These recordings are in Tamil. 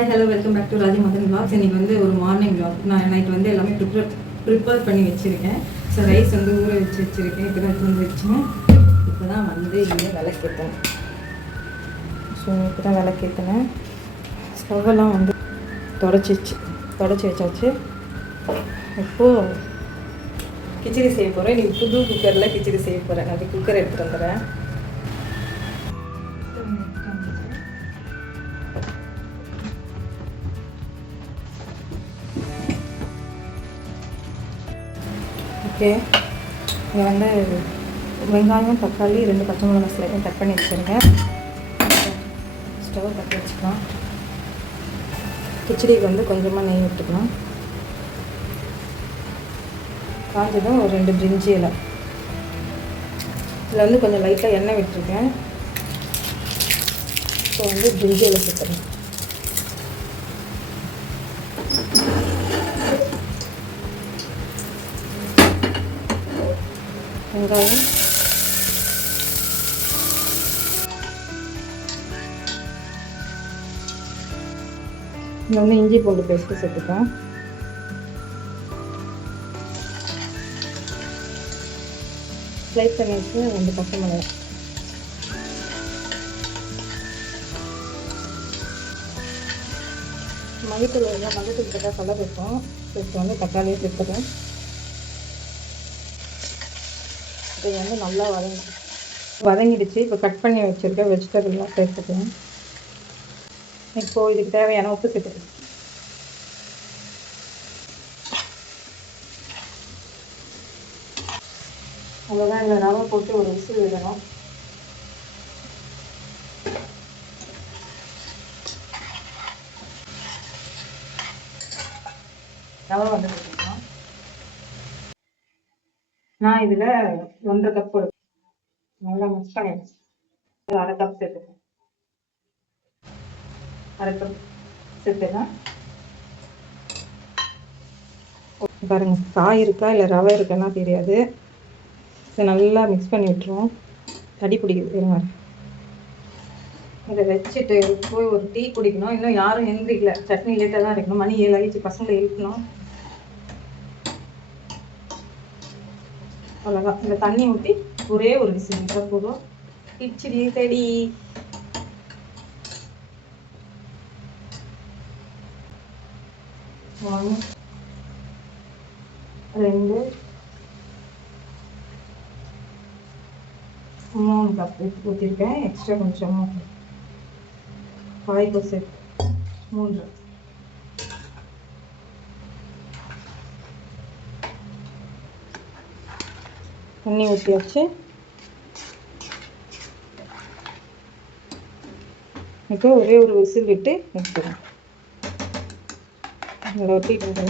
Hi hello welcome back to Raji Madan vlogs. இன்னைக்கு வந்து ஒரு மார்னிங் vlog. நான் நைட் வந்து எல்லாமே ப்ரிப்பேர் பண்ணி வச்சுருக்கேன். ஸோ ரைஸ் வந்து ஊற வச்சுருக்கேன். இப்போ தான் வந்து வச்சுங்க. இப்போ தான் வந்து இங்கே விளக்கேற்றேன். ஸோ இப்போ தான் விளக்கேற்றினேன். ஸ்டவ்வெல்லாம் வந்து தொடச்சி வச்சாச்சு. இப்போது கிச்சடி செய்ய போகிறேன். நீ புது குக்கரில் கிச்சடி செய்ய போகிறேன். அது குக்கர் எடுத்துகிட்டு வந்துடுறேன். ஓகே, இங்கே வந்து வெங்காயம் தக்காளி 2 பச்சை மிளகாய் ஸ்லைஸும் கட் பண்ணி வச்சுருக்கேன். ஸ்டவ் பற்ற வச்சுக்கலாம். கிச்சடிக்கு வந்து கொஞ்சமாக நெய் விட்டுக்கலாம். காஞ்சதும் ஒரு 2 பிரிஞ்சி இலை. இதில் வந்து கொஞ்சம் லைட்டாக எண்ணெய் விட்டுருக்கேன். இப்போ வந்து பிரிஞ்சி இலை சேர்த்துறேன். வெங்காயம் இதில் வந்து இஞ்சி பூண்டு பேஸ்ட்டு சேர்த்துப்பேன். ஸ்லைஸ் பண்ணி வச்சு 2 பச்சை மிளகாய். மல்லித்தூள் போட்டால் கலர் இருக்கும். இப்போ வந்து தக்காளியை சேர்த்துக்கிறேன். இது வந்து நல்லா வதங்கிடுச்சு. இப்போ கட் பண்ணி வச்சுருக்க வெஜிடபிள்லாம் சேர்த்துக்கலாம். இப்போது இதுக்கு தேவையான உப்பு சேர்த்துக்கலாம். அவ்வளோதான். இந்த ரவை போட்டு ஒரு விசில் விடணும். ரவை வந்து போட்டுக்கலாம். நான் இதில் 1.5 கப் நல்லா மிக்ஸ் பண்ணிடுச்சு. 1/2 கப் சேர்த்துக்கேன். 1/2 கப் சேர்த்துக்கலாம். பாருங்க, காய் இருக்கா இல்லை ரவை இருக்கான்னா தெரியாது. இதை நல்லா மிக்ஸ் பண்ணி விட்டுருவோம். தடி பிடிக்குது இருங்க. இதை வச்சுட்டு போய் ஒரு டீ குடிக்கணும். இன்னும் யாரும் எழுந்திரிக்கல. சட்னி லேட்டாக தான் இருக்கணும். மணி 7 ஆகிடுச்சு. பசங்களை எழுப்பணும். அவ்வளோதான். இந்த தண்ணி ஊற்றி ஒரே ஒரு விசில் விட்டால் போதும். கிச்சடி ரெடி. ஒன்று 2 3 கப் ஊற்றிருக்கேன். எக்ஸ்ட்ரா கொஞ்சம் காய்கறி சேர்த்து 3 தண்ணி ஊற்றியாச்சு. இப்போ ஒரே ஒரு விசில் விட்டு எடுத்துக்கலாம். இதில் ஒட்டிட்டு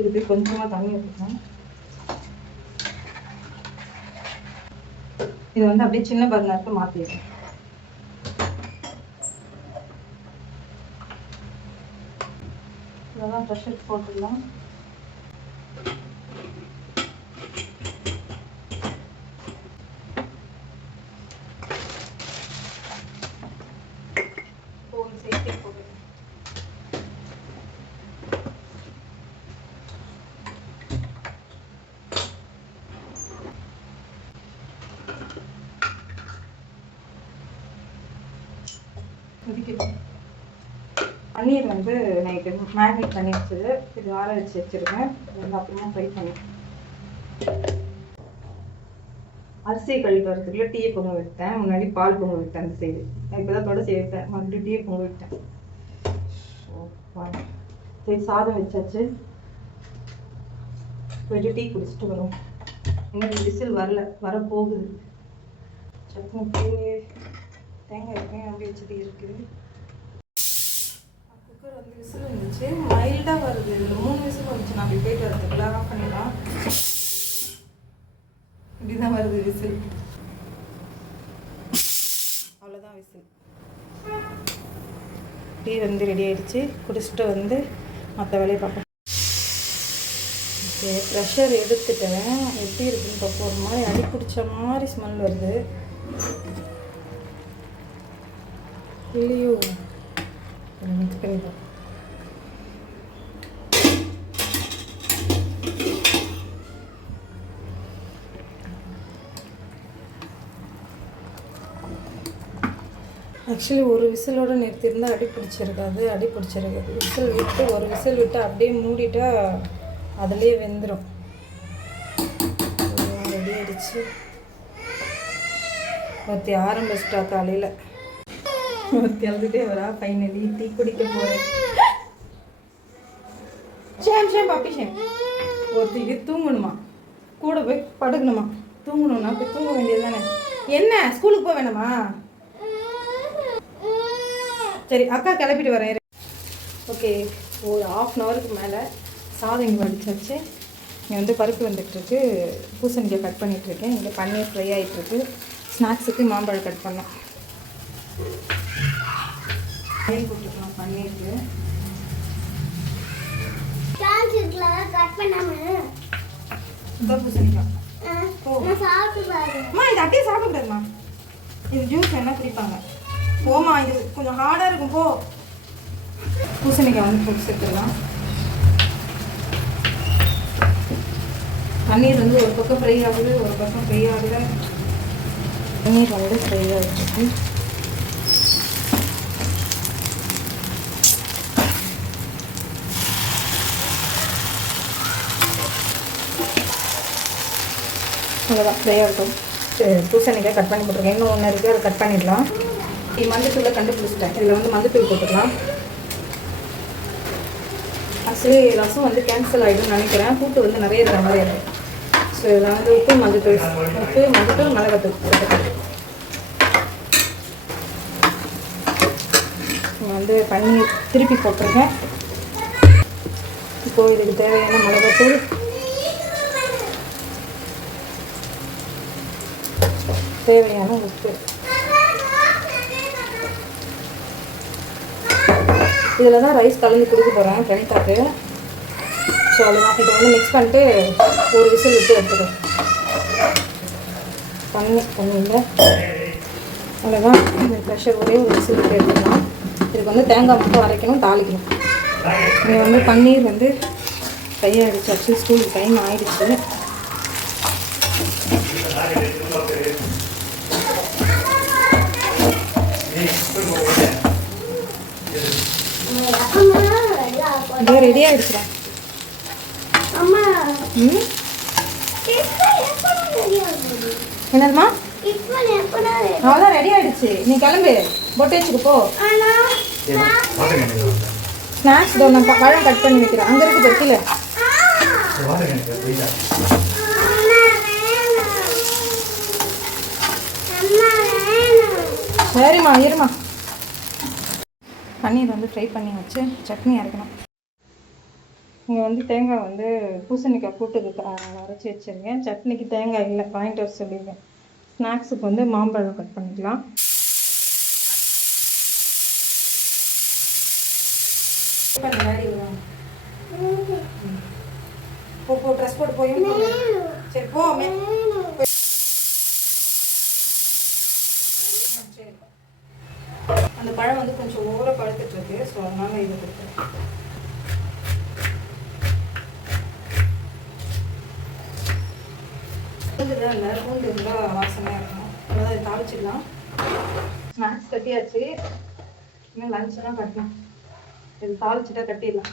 இதுக்கு கொஞ்சமாக தண்ணி ஊற்றிக்கலாம். இது வந்து அப்படியே சின்ன பர்னருக்கு மாற்றிடலாம். இதெல்லாம் ப்ரெஷர் போட்டுடலாம். பன்னீர் வந்து நைட்டு மேரினேட் பண்ணி வச்சது. இது ஆற வச்சு வச்சுருக்கேன். இது அப்புறமா ஃப்ரை பண்ணி அரிசி கழுவி வரதுக்குள்ள டீயை பொங்க விட்டேன். முன்னாடி பால் பொங்க விட்டேன். அந்த சைடு இப்போ தான் தொடச்சி வைத்தேன். மறுபடியும் டீயை பொங்க விட்டேன். சரி, சாதம் வச்சாச்சு. போயிட்டு டீ குடிச்சிட்டு வரும். இன்னைக்கு விசில் வரப்போகுது. சட்னி தேங்காய் இருக்கேன். அப்படி வச்சுட்டு இருக்குது. குக்கர் வந்து விசில் வந்துச்சு. மைல்டாக வருது. இதில் 3 விசில் வந்துச்சு. நான் அப்படி போயிட்டு வரதுக்குள்ள ஆஃப் பண்ணிடலாம். இப்படிதான் வருது விசில். அவ்வளோதான் விசில். டீ வந்து ரெடி ஆகிடுச்சு. குடிச்சிட்டு வந்து மற்ற வேலையை பார்ப்போம். ஓகே, ப்ரெஷர் எடுத்துட்டேன். எப்படி இருக்குன்னு பார்ப்போம். ஒரு மாதிரி அடி பிடிச்ச மாதிரி ஸ்மெல் வருது. இல்லையோ, மிக்ஸ் பண்ணிடுவோம். ஆக்சுவலி ஒரு விசிலோடு நிறுத்தியிருந்தால் அடி பிடிச்சிருக்காது. விசில் விட்டு ஒரு விசில் விட்டு அப்படியே மூடிட்டா அதுலேயே வெந்துடும். ரெடி ஆகிடுச்சு. ஒருத்தி ஆரம்பிச்சிட்டா காலையில். ஒருத்தி எழுதுட்டே வரா. ஃபைனலி டீ குடிக்க போகிறேன். ஷேம் பாப்பி ஷேம். ஒருத்திக்கு தூங்கணுமா, கூட போய் படுக்கணுமா. தூங்கணும்னா போய் தூங்க வேண்டியது தானே. என்ன ஸ்கூலுக்கு போக வேணாமா? சரி அக்கா கிளப்பிட்டு வரேன். ஓகே, ஒரு 1/2 ஹவருக்கு மேலே சாதம் இங்கே வடிச்சாச்சு. இங்கே வந்து பருப்பு வந்துட்டுருக்கு. பூசணிக்காய் கட் பண்ணிகிட்ருக்கேன். இங்கே பன்னீர் ஃப்ரை ஆகிட்டுருக்கு. ஸ்நாக்ஸுக்கு மாம்பழம் கட் பண்ணோம். பன்னீர் போட்டுக்கலாம். பன்னீருக்கு இந்த பூசணிக்காய் இந்த அப்படியே சாப்பிடக்கூடாதுமா. இது ஜூஸ் வேணால் குடிப்பாங்க. போமா, இது கொஞ்சம் ஹார்டாக இருக்கும். போ. பூசணிக்காய் வந்து போட்டு சேர்த்துடலாம். பன்னீர் வந்து ஒரு பக்கம் ஃப்ரை ஆகுது, ஒரு பக்கம் ஃப்ரை ஆகுது. பன்னீர் வந்து ஃப்ரை ஆகிட்டு அவ்வளோதான், ஃப்ரை ஆகட்டும். பூசணிக்காய் கட் பண்ணி போட்டிருக்கேன். இன்னும் ஒன்று இருக்குது, அதை கட் பண்ணிடலாம். மஞ்சத்தூளை கண்டுபிடிச்சிட்டேன். இதில் வந்து மஞ்சத்தூள் போட்டுக்கலாம். ஆக்சுவலி ரசம் வந்து கேன்சல் ஆகிடும்னு நினைக்கிறேன். கூட்டு வந்து நிறைய இருக்கிற மாதிரி இருக்கும். ஸோ இதில் வந்து உப்பு மஞ்சத்தூள் மிளகாத்தூள் போட்டுக்கலாம். வந்து பன்னீர் திருப்பி போட்டிருக்கேன். இப்போது இதுக்கு தேவையான மிளகாத்தூள், தேவையான உப்பு. இதில் தான் ரைஸ் கலந்து கொடுக்க போகிறேன் பிரணிதாக்கு. ஸோ அவ்வளோதான். இதை வந்து மிக்ஸ் பண்ணிட்டு ஒரு விசில் விட்டு எடுத்துடும். பண்ணியில் அவ்வளோதான். இந்த ப்ரெஷர் ஒரே ஒரு விசில் விட்டு எடுத்துக்கலாம். இதுக்கு வந்து தேங்காய் மட்டும் அரைக்கணும், தாளிக்கணும். இங்கே வந்து பன்னீர் வந்து கையாகிடுச்சு. ஆக்சுவலி ஸ்கூலுக்கு டைம் ஆகிடுச்சு. இதோ ரெடி ஆகிடுச்சுறேன். என்னதுமா? அவ்வளோதான், ரெடி ஆகிடுச்சு. நீ கிளம்பு, பொட்டு வச்சுக்கு போ. ஸ்நாக்ஸ் இதோ நான் பழம் கட் பண்ணி வைக்கிறேன். அங்கே இருக்கு பற்றியில். சரிம்மா, இருமா. பன்னீர் வந்து ஃப்ரை பண்ணி வச்சு சட்னி அரைக்கணும். இங்கே வந்து தேங்காய் வந்து பூசணிக்காய் கூட்டுக்கு அரைச்சி வச்சுருக்கேன். சட்னிக்கு தேங்காய் இல்லை, வாங்கிட்டு வர சொல்லியிருக்கேன். ஸ்நாக்ஸுக்கு வந்து மாம்பழம் கட் பண்ணிக்கலாம். போ ட்ரெஸ் போட்டு போய். சரி போ. சரி, அந்த பழம் வந்து கொஞ்சம் ஓர பழுத்துட்டு இருக்கு. ஸோ அதனால இது கொடுத்துருக்கேன். பூண்டு இல்லை, பூண்டு இருந்தால் வாசனையாக இருக்கும். அவ்வளோதான், இது தாளிச்சிடலாம். ஸ்நாக்ஸ் கட்டியாச்சு. இன்னும் லஞ்சுலாம் கட்டணும். இது தாளிச்சிட்டா கட்டிடலாம்.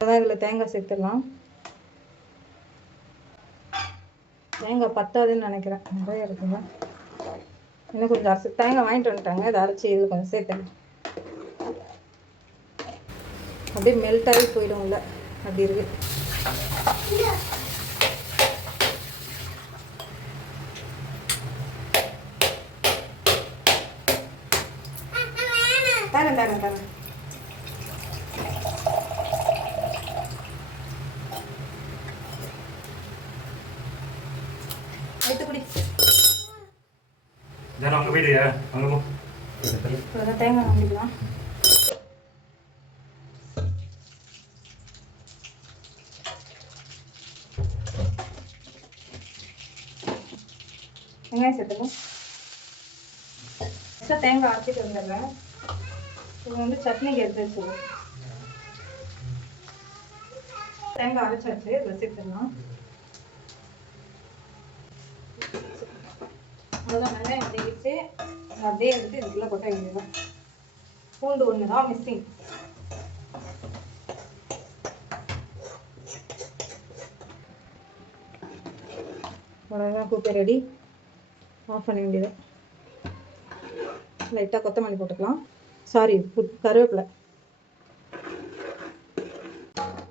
அதான் இதில் தேங்காய் சேர்த்துடலாம். தேங்காய் பத்தாதுன்னு நினைக்கிறேன், நிறைய இருக்குங்க. இன்னும் கொஞ்சம் அரைச்சி தேங்காய் வாங்கிட்டு வந்துட்டாங்க. இதை அரைச்சி இது கொஞ்சம் சேர்த்துங்க. அப்படியே மெல்ட் ஆகி போயிடும்ல, அப்படி இருக்கு. தரேன். எடுத்துக்குடி. அங்கே போயிடுயா, அங்கே போ. தேங்காய் நம்பிக்கலாம். வெங்காயம் சேர்த்துக்கோ. தேங்காய் அரைச்சிட்டு வந்துடுறேன். இது வந்து சட்னிக்கு எடுத்து வச்சுருவேன். தேங்காய் அரைச்சாச்சு, வச்சுக்கலாம். அவ்வளோதான், வெங்காயம் வதக்கிட்டு அப்படியே எடுத்து இதுக்குள்ளே கொட்ட வேண்டியதான். பூண்டு ஒன்று தான் மிஸ்ஸிங். அவ்வளோதான், குக்கர் ரெடி. ஆஃப் பண்ண வேண்டியது. லைட்டாக கொத்தமல்லி போட்டுக்கலாம். சாரி, கருவேப்பிலை.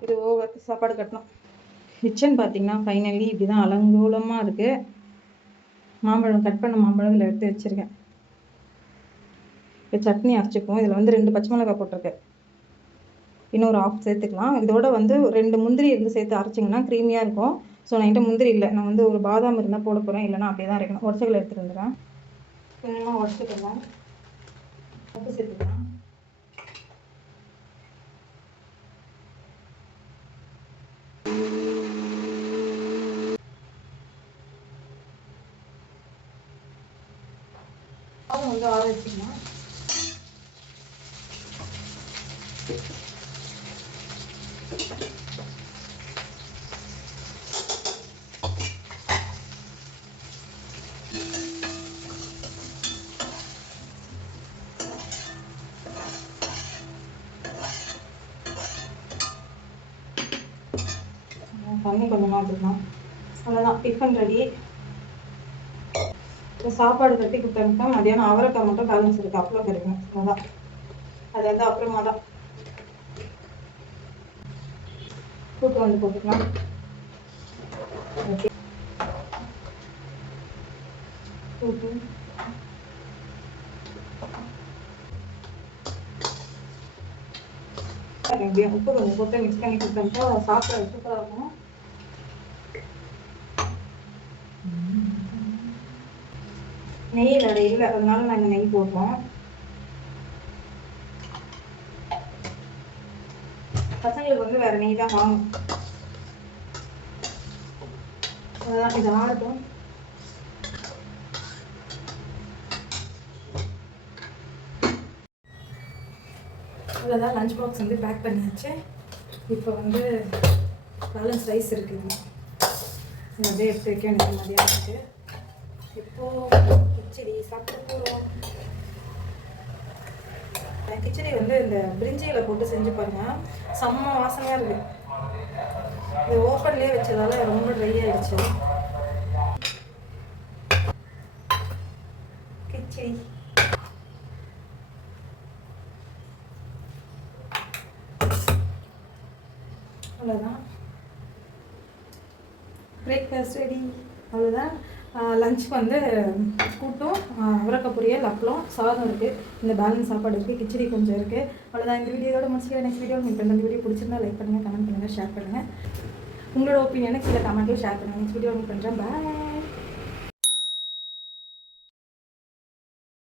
இது ஓவர் சாப்பாடு கட்டணும். கிச்சன் பார்த்தீங்கன்னா ஃபைனலி இப்படி தான் அலங்கோலமாக இருக்குது. மாம்பழம் கட் பண்ண மாம்பழம் இதில் எடுத்து வச்சுருக்கேன். இப்போ சட்னி அரைச்சிப்போம். இதில் வந்து 2 பச்சை மிளகாய் போட்டிருக்கேன். இன்னொரு ஆஃப் சேர்த்துக்கலாம். இதோட வந்து 2 முந்திரி இருந்து சேர்த்து அரைச்சிங்கன்னா க்ரீமியாக இருக்கும். ஸோ நான் என்கிட்ட முந்திரி இல்லை. நான் வந்து ஒரு பாதாம் இருந்தால் போட போகிறேன், இல்லைனா அப்படியே தான் அரைக்கணும். உடச்சக்கலை எடுத்துகிட்டு வந்துடுறேன். கொஞ்சமாக உடச்சிக்கலாம். உப்பு சேர்த்துக்கலாம். வந்து ஆற வச்சுக்கலாம். தண்ணி கொஞ்சமாக விட்டுக்கலாம். அவ்வளோதான், டிஃபன் ரெடி. சாப்பாடு கட்டி கொடுத்தா மதியானம் அவரைக்காய் மட்டும் பேலன்ஸ் இருக்குது, அப்பளம் கிடைக்கும். அதான் அது வந்து அப்புறமா தான் கூட்டு வந்து போட்டுக்கலாம். கூட்டு உப்பு கொஞ்சம் போட்டு மிக்ஸ் பண்ணி கொடுத்தா சாப்பிட சூப்பராக இருக்கும். நெய்யில் அதை இல்லை, அதனால நாங்கள் நெய் போடுறோம். பசங்களுக்கு வந்து வேறு நெய் தான் வாங்கணும். அதான் இது ஆகட்டும். அவ்வளோதான், லஞ்ச் பாக்ஸ் வந்து பேக் பண்ணியாச்சு. இப்போ வந்து பேலன்ஸ் ரைஸ் இருக்குது, அப்படியே எடுத்து வைக்க வேண்டிய மதியானத்துக்கு. இப்போது கிச்சடி சாப்பிட்டு போகிறோம். கிச்சடி வந்து இந்த பிரிஞ்சியில் போட்டு செஞ்சு பாருங்கள், செம்ம வாசனையாக இருக்குது. இது ஓப்பன்லேயே வச்சதால ரொம்ப ட்ரை ஆகிடுச்சு. கிச்சடி அவ்வளோதான், பிரேக்ஃபாஸ்ட் ரெடி. அவ்வளோதான். லஞ்சுக்கு வந்து கூட்டும் அவரக்காய் பொரியல், அப்பளம், சாதம் இருக்குது. இந்த பேலன்ஸ் சாப்பாடு இருக்குது, கிச்சடி கொஞ்சம் இருக்குது. அவ்வளோதான். இந்த வீடியோட முடிச்சுக்கிறேன். நெக்ஸ்ட் வீடியோ மீட் பண்ணுறேன். இந்த வீடியோ பிடிச்சிருந்தா லைக் பண்ணுங்கள், கமெண்ட் பண்ணுங்கள், ஷேர் பண்ணுங்கள். உங்களோட ஒப்பீனியனை கீழே கமெண்ட்டில் ஷேர் பண்ணுங்கள். நெக்ஸ்ட் வீடியோ மீட் பண்ணுறேன். பாய்.